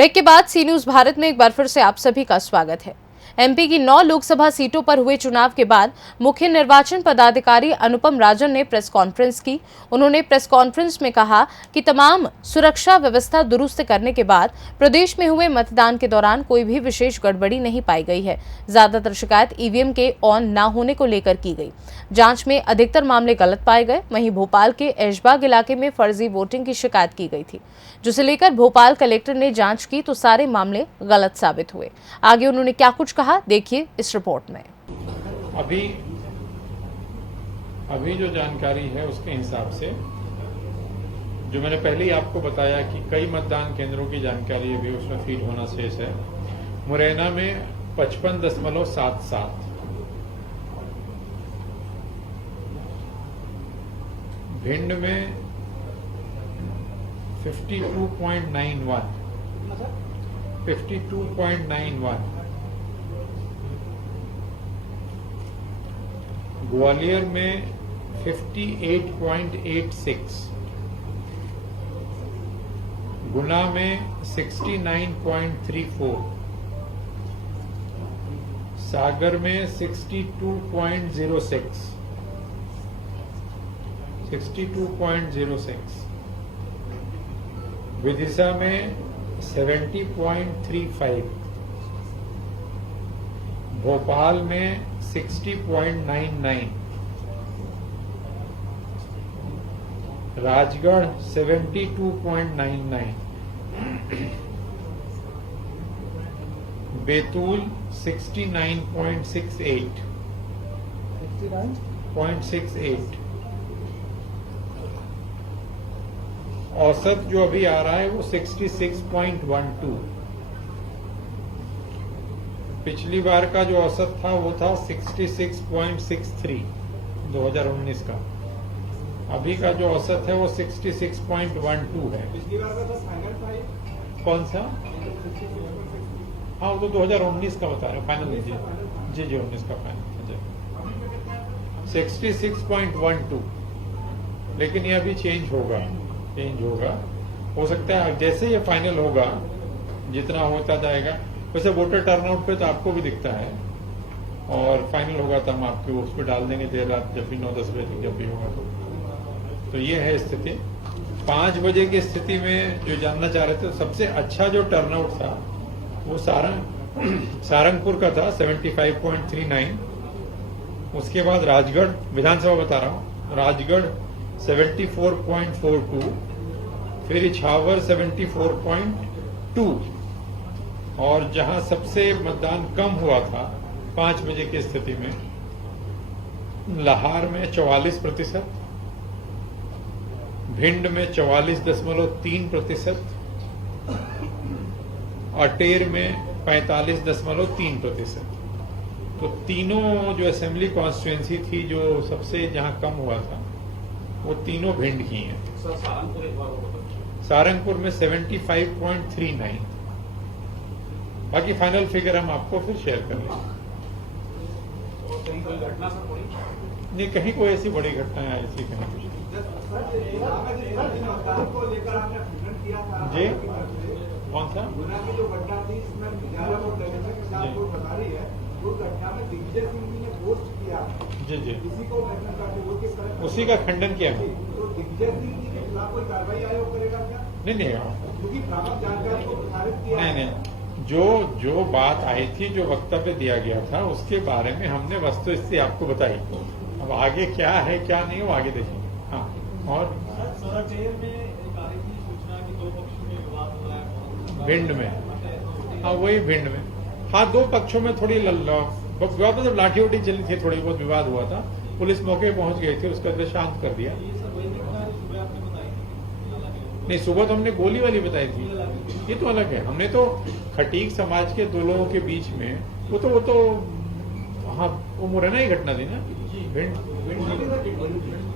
Break के बाद सी news Bharat में एक बार फिर से आप सभी का स्वागत है। एमपी की 9 लोकसभा सीटों पर हुए चुनाव के बाद मुख्य निर्वाचन पदाधिकारी अनुपम राजन ने प्रेस कॉन्फ्रेंस की। उन्होंने प्रेस कॉन्फ्रेंस में कहा कि तमाम सुरक्षा व्यवस्था दुरुस्त करने के बाद प्रदेश में हुए मतदान के दौरान कोई भी विशेष गड़बड़ी नहीं पाई गई है। ज्यादातर शिकायत ईवीएम के ऑन न होने को लेकर की गई। जांच में अधिकतर मामले गलत पाए गए। वहीं भोपाल के ऐशबाग इलाके में फर्जी वोटिंग की शिकायत की गई थी, जिसे लेकर भोपाल कलेक्टर ने जांच की तो सारे मामले गलत साबित हुए। आगे उन्होंने क्या कुछ कहा, देखिए इस रिपोर्ट में। अभी जो जानकारी है उसके हिसाब से, जो मैंने पहले ही आपको बताया कि कई मतदान केंद्रों की जानकारी अभी उसमें फीड होना शेष है। मुरैना में 55.77, भिंड में 52.91, ग्वालियर में 58.86, गुना में 69.34, सागर में 62.06, विदिशा में 70.35, भोपाल में 60.99, राजगढ़ 72.99, बैतूल 69.68, औसत जो अभी आ रहा है वो 66.12। पिछली बार का जो औसत था वो था 66.63 2019 का। अभी का जो औसत है वो 66.12 है। पिछली बार का तो फाइनल था। कौन सा? हाँ, वो तो 2019 का बता रहे हैं फाइनल। जी 19 का फाइनल 66.12। लेकिन ये अभी चेंज होगा। हो सकता है जैसे ये फाइनल होगा, जितना होता जाएगा वैसे वोटर टर्नआउट पे तो आपको भी दिखता है, और फाइनल होगा तो हम आपको उस पर डाल देंगे देर रात, जब भी 9-10 बजे तक जब भी होगा तो ये है स्थिति। 5 बजे की स्थिति में जो जानना चाह रहे थे, सबसे अच्छा जो टर्नआउट था वो सारंगपुर का था 75.39। उसके बाद राजगढ़, विधानसभा बता रहा हूँ, राजगढ़ 74.42, फिर इछावर 74.2, और जहां सबसे मतदान कम हुआ था 5 बजे की स्थिति में, लाहार में 44%, भिंड में 44.3%, अटेर में 45.3%। तो तीनों जो असेंबली कॉन्स्टिट्यूएंसी थी जो सबसे जहां कम हुआ था वो तीनों भिंड की हैं। सारंगपुर में 75.39। बाकी फाइनल फिगर हम आपको फिर शेयर कर लेंगे। नहीं, कहीं कोई ऐसी बड़ी घटना है ऐसी कहीं कुछ जी। कौन सा? गुना की जो घटना थी इसमें बता रही है, वो घटना में दिग्विजय सिंह जी ने पोस्ट किया जी इसी को उसी का खंडन किया है। तो दिग्विजय सिंह जी के खिलाफ कोई कार्रवाई आयोग करेगा क्या? नहीं, क्योंकि प्राप्त जानकारी को प्रसारित किया। नहीं, जो बात आई थी, जो वक्तव्य दिया गया था, उसके बारे में हमने वस्तुस्थिति आपको बताई। अब आगे क्या है क्या नहीं वो आगे देखेंगे। हाँ, और भिंड में, हाँ वही भिंड में, हाँ 2 पक्षों में थोड़ी विवाद, जब लाठी उठी चली थी, थोड़ी बहुत विवाद हुआ था, पुलिस मौके पहुंच गई थी, उसका तो शांत कर दिया। नहीं, सुबह तो हमने गोली वाली बताई थी, ये तो अलग है। हमने तो खटीक समाज के 2 लोगों के बीच में, वो तो हाँ वो मुरैना ही घटना थी ना,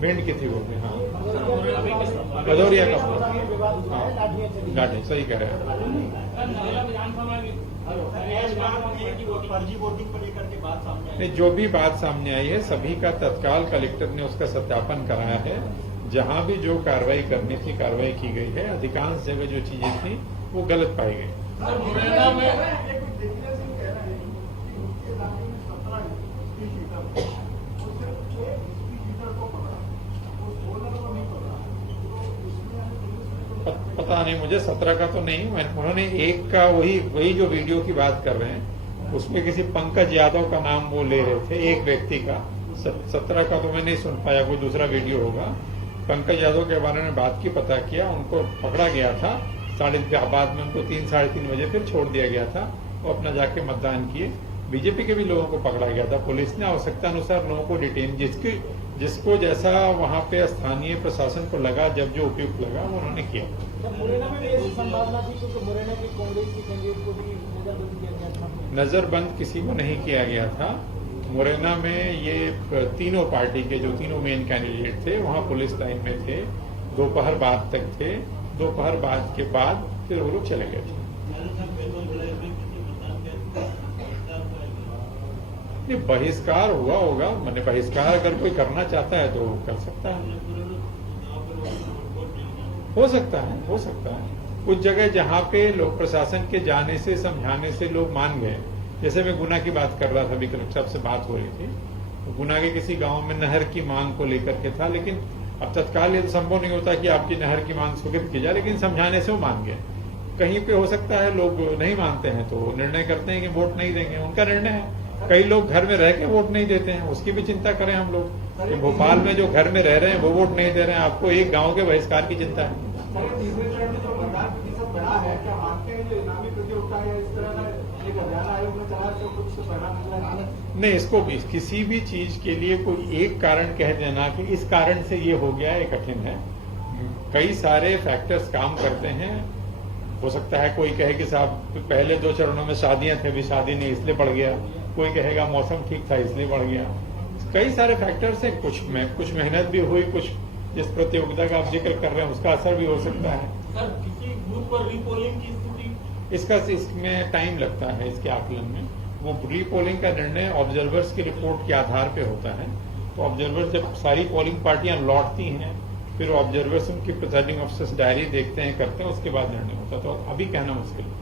भिंड की थी वो भी। हाँ, भदौरिया का, हाँ लाठी, सही कह रहे हैं। नहीं, जो भी बात सामने आई है सभी का तत्काल कलेक्टर ने उसका सत्यापन कराया है। जहां भी जो कार्रवाई करनी थी कार्रवाई की गई है। अधिकांश जगह जो चीजें थी वो गलत पाई गई। मुरैना में दिग्विजय सिंह कह रहे हैं कि उनके इलाके में 17 स्पीड शीटर वो सिर्फ एक स्पीड शीटर को पकड़ा, वो 16 को नहीं पकड़ा। तो इसमें पता नहीं मुझे 17 का तो नहीं, उन्होंने एक का वही जो वीडियो की बात कर रहे हैं उसमें किसी पंकज यादव का नाम वो ले रहे थे, एक व्यक्ति का। 17 का तो मैं नहीं सुन पाया, कोई दूसरा वीडियो होगा। पंकज यादव के बारे में बात की, पता किया, उनको पकड़ा गया था बाद में, उनको 3 साढ़े 3 बजे फिर छोड़ दिया गया था। वो अपना जाके मतदान किए। बीजेपी के भी लोगों को पकड़ा गया था, पुलिस ने आवश्यकता अनुसार लोगों को डिटेन, जिसको जैसा वहां पे स्थानीय प्रशासन को लगा, जब जो उपयुक्त लगा वो उन्होंने किया। मुरैना में भी ऐसी संभावना थी क्योंकि मुरैना की कांग्रेस की कैंडिडेट को भी नजरबंद किया गया था। नजरबंद किसी को नहीं किया गया था। मुरैना में ये तीनों पार्टी के जो तीनों मेन कैंडिडेट थे वहां पुलिस लाइन में थे, दोपहर बाद तक थे। दोपहर बाद के बाद फिर वो लोग चले गए थे। ये बहिष्कार हुआ होगा, मैंने बहिष्कार अगर कोई करना चाहता है तो कर सकता है, हो सकता है। कुछ जगह जहाँ पे लोग प्रशासन के जाने से, समझाने से लोग मान गए, जैसे मैं गुना की बात कर रहा था, अभी कलेक्टर साहब से बात हो रही थी, तो गुना के किसी गांव में नहर की मांग को लेकर के था, लेकिन अब तत्काल ये तो संभव नहीं होता कि आपकी नहर की मांग स्वीकृत की जाए, लेकिन समझाने से वो मान गए। कहीं पे हो सकता है लोग नहीं मानते हैं तो निर्णय करते हैं कि वोट नहीं देंगे, उनका निर्णय है। कई लोग घर में रह के वोट नहीं देते हैं, उसकी भी चिंता करें हम लोग कि भोपाल में जो घर में रह रहे हैं वो वोट नहीं दे रहे हैं, आपको एक गांव के बहिष्कार की चिंता है। तीसरे चरण में जो मतदान प्रतिशत बढ़ा है, क्या मानते हैं जो इनामी प्रतियोगिता है इस तरह का एक अभियान आयोग ने चला तो कुछ परिणाम निकला है? नहीं, इसको भी किसी भी चीज के लिए कोई एक कारण कह देना कि इस कारण से ये हो गया है कठिन है। कई सारे फैक्टर्स काम करते हैं। हो सकता है कोई कहे कि साहब पहले 2 चरणों में शादियां थे, अभी शादी नहीं इसलिए बढ़ गया। कोई कहेगा मौसम ठीक था इसलिए बढ़ गया। कई सारे फैक्टर्स हैं, कुछ मेहनत भी हुई, कुछ जिस प्रतियोगिता का आप जिक्र कर रहे हैं उसका असर भी हो सकता है। सर, किसी बूथ पर रीपोलिंग की स्थिति इसमें टाइम लगता है, इसके आकलन में। वो रीपोलिंग का निर्णय ऑब्जर्वर्स की रिपोर्ट के आधार पे होता है। तो ऑब्जर्वर्स जब सारी पोलिंग पार्टियां लौटती हैं, फिर ऑब्जर्वर्स उनकी प्रिजाइडिंग ऑफिसर्स डायरी देखते हैं, करते हैं, उसके बाद निर्णय होता है। तो अभी कहना मुश्किल है।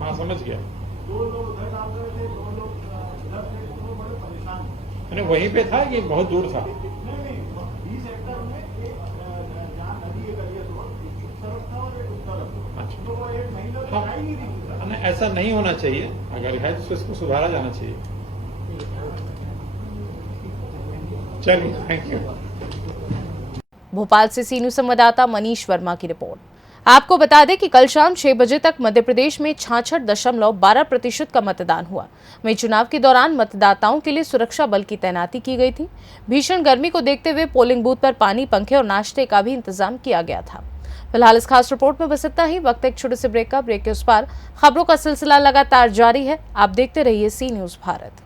हाँ, समझ गया। 2 लोग उधर डाल रहे थे, 2 लोग उधर थे, तो बड़े परेशान थे। मैंने वहीं पे था कि बहुत दूर था? नहीं, 20 हेक्टर में एक जहाँ नदी एक गली रोड, एक तरफ था और एक उस तरफ था। अच्छा। तो वो एक महीना हाँ, आई नहीं रही थी। ऐसा नहीं होना चाहिए। अगर है तो इसको सुधारा जाना चाहिए। चलिए, थैंक यू। भोपाल से सी न्यूज संवाददाता मनीष वर्मा की रिपोर्ट। आपको बता दें कि कल शाम 6 बजे तक मध्य प्रदेश में 66.12% का मतदान हुआ। वहीं चुनाव के दौरान मतदाताओं के लिए सुरक्षा बल की तैनाती की गई थी। भीषण गर्मी को देखते हुए पोलिंग बूथ पर पानी, पंखे और नाश्ते का भी इंतजाम किया गया था। फिलहाल इस खास रिपोर्ट में बस इतना ही। वक्त एक छोटे से ब्रेक का। ब्रेक के उस पार खबरों का सिलसिला लगातार जारी है। आप देखते रहिए सी न्यूज भारत।